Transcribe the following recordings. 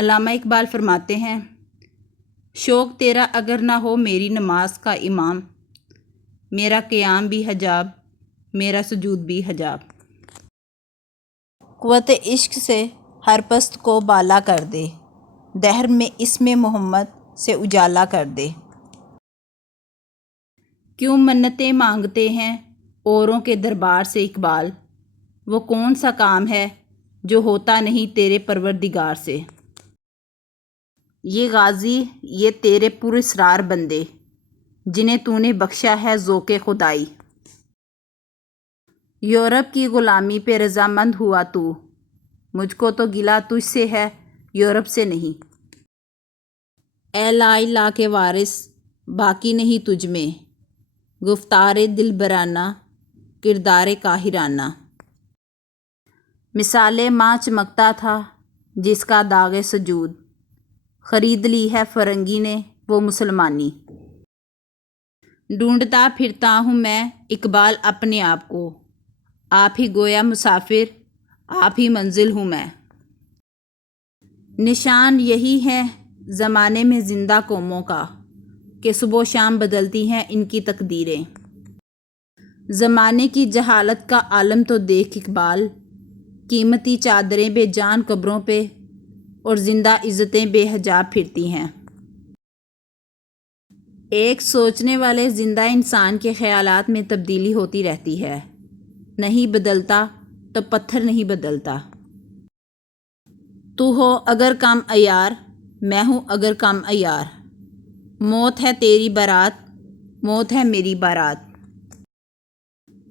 علامہ اقبال فرماتے ہیں، شوق تیرا اگر نہ ہو میری نماز کا امام، میرا قیام بھی حجاب، میرا سجود بھی حجاب۔ قوت عشق سے ہر پست کو بالا کر دے، دہر میں اسم محمد سے اجالا کر دے۔ کیوں منتیں مانگتے ہیں اوروں کے دربار سے اقبال، وہ کون سا کام ہے جو ہوتا نہیں تیرے پروردگار سے۔ یہ غازی، یہ تیرے پراسرار بندے، جنہیں تو نے بخشا ہے ذوق خدائی۔ یورپ کی غلامی پہ رضامند ہوا تو، مجھ کو تو گلہ تجھ سے ہے یورپ سے نہیں۔ اے لا الہ کے وارث، باقی نہیں تجھ میں گفتار دلبرانہ، کردار قاہرانہ۔ مثال ماں چمکتا تھا جس کا داغ سجود، خرید لی ہے فرنگی نے وہ مسلمانی۔ ڈھونڈتا پھرتا ہوں میں اقبال اپنے آپ کو، آپ ہی گویا مسافر، آپ ہی منزل ہوں میں۔ نشان یہی ہے زمانے میں زندہ قوموں کا، کہ صبح و شام بدلتی ہیں ان کی تقدیریں۔ زمانے کی جہالت کا عالم تو دیکھ اقبال، قیمتی چادریں بے جان قبروں پہ اور زندہ عزتیں بے حجاب پھرتی ہیں۔ ایک سوچنے والے زندہ انسان کے خیالات میں تبدیلی ہوتی رہتی ہے، نہیں بدلتا تو پتھر نہیں بدلتا۔ تو ہو اگر کم عیار، میں ہوں اگر کم عیار، موت ہے تیری بارات، موت ہے میری بارات۔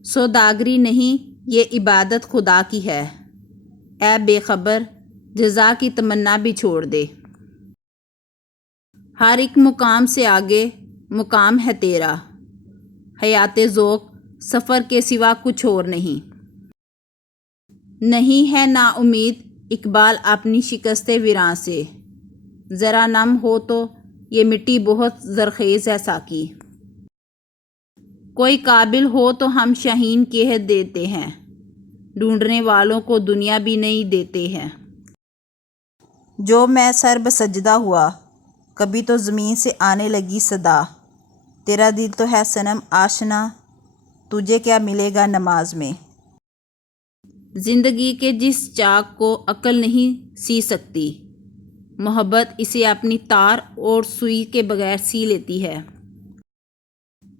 سوداگری نہیں یہ عبادت خدا کی ہے، اے بے خبر جزا کی تمنا بھی چھوڑ دے۔ ہر ایک مقام سے آگے مقام ہے تیرا، حیات ذوق سفر کے سوا کچھ اور نہیں۔ نہیں ہے نا امید اقبال اپنی شکست ویراں سے، ذرا نم ہو تو یہ مٹی بہت زرخیز ہے ساقی۔ کوئی قابل ہو تو ہم شاہین کہہ دیتے ہیں، ڈھونڈنے والوں کو دنیا بھی نہیں دیتے ہیں۔ جو میں سر بسجدہ ہوا، کبھی تو زمین سے آنے لگی صدا، تیرا دل تو ہے صنم آشنا، تجھے کیا ملے گا نماز میں۔ زندگی کے جس چاک کو عقل نہیں سی سکتی، محبت اسے اپنی تار اور سوئی کے بغیر سی لیتی ہے۔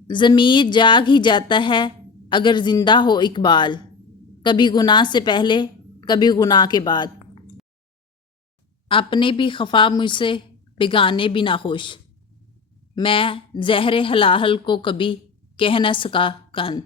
ضمیر جاگ ہی جاتا ہے اگر زندہ ہو اقبال، کبھی گناہ سے پہلے کبھی گناہ کے بعد۔ اپنے بھی خفا مجھ سے بیگانے بھی ناخوش، میں زہر ہلاہل کو کبھی کہہ نہ سکا کن۔